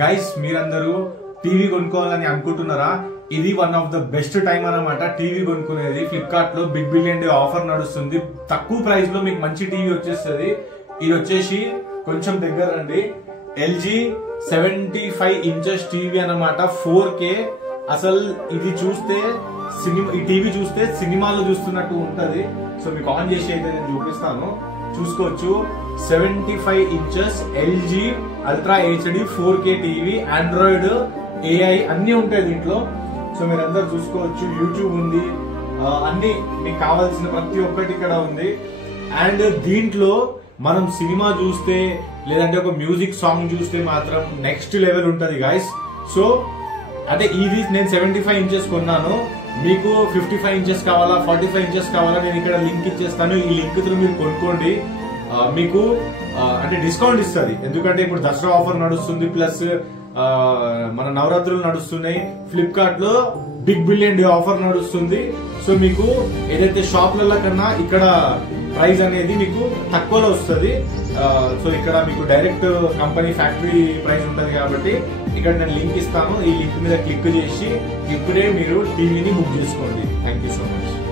Guys మీరందరూ TV కొనుక్కోవాలని అనుకుంటున్నారా? ఇది one of the best time అన్నమాట టీవీ కొనుక్కునేది. ఫ్లిప్కార్ట్ లో బిగ్ బిలియన్ డే ఆఫర్ నడుస్తుంది. తక్కువ ప్రైస్ లో మీకు మంచి టీవీ వచ్చేస్తుంది. ఇది వచ్చేసి కొంచెం దగ్గర రండి, ఎల్జీ 75 ఇంచెస్ టీవీ అన్నమాట, 4K. అసలు ఇది చూస్తే ఈ టీవీ చూస్తే సినిమాలో చూస్తున్నట్టు ఉంటది. సో మీకు ఆన్ చేసి అయితే నేను చూపిస్తాను, చూసుకోవచ్చు. 75 inches LG ultra HD 4K TV, Android, AI అన్ని ఉంటాయి దీంట్లో. సో మీరందరూ చూసుకోవచ్చు. యూట్యూబ్ ఉంది, అన్ని మీకు కావాల్సిన ప్రతి ఒక్కటి ఇక్కడ ఉంది. అండ్ దీంట్లో మనం సినిమా చూస్తే లేదంటే ఒక మ్యూజిక్ సాంగ్ చూస్తే మాత్రం నెక్స్ట్ లెవెల్ ఉంటది గైస్. సో అంటే ఇది నేను 75 ఇంచెస్ కొన్నాను. మీకు 55 ఇంచెస్ కావాలా, 45 ఇంచెస్ కావాలా, నేను ఇక్కడ లింక్ ఇచ్చేస్తాను. ఈ లింక్ త్రూ మీరు కొనుక్కోండి. మీకు అంటే డిస్కౌంట్ ఇస్తుంది, ఎందుకంటే ఇప్పుడు దసరా ఆఫర్ నడుస్తుంది, ప్లస్ మన నవరాత్రులు నడుస్తున్నాయి. ఫ్లిప్కార్ట్ లో బిగ్ బిలియన్ డే ఆఫర్ నడుస్తుంది. సో మీకు ఏదైతే షాప్లలో కన్నా ఇక్కడ ప్రైస్ అనేది మీకు తక్కువలో వస్తుంది. సో ఇక్కడ మీకు డైరెక్ట్ కంపెనీ ఫ్యాక్టరీ ప్రైస్ ఉంటుంది కాబట్టి ఇక్కడ నేను లింక్ ఇస్తాను. ఈ లింక్ మీద క్లిక్ చేసి ఇప్పుడే మీరు టీవీని బుక్ చేసుకోండి. Thank you so much.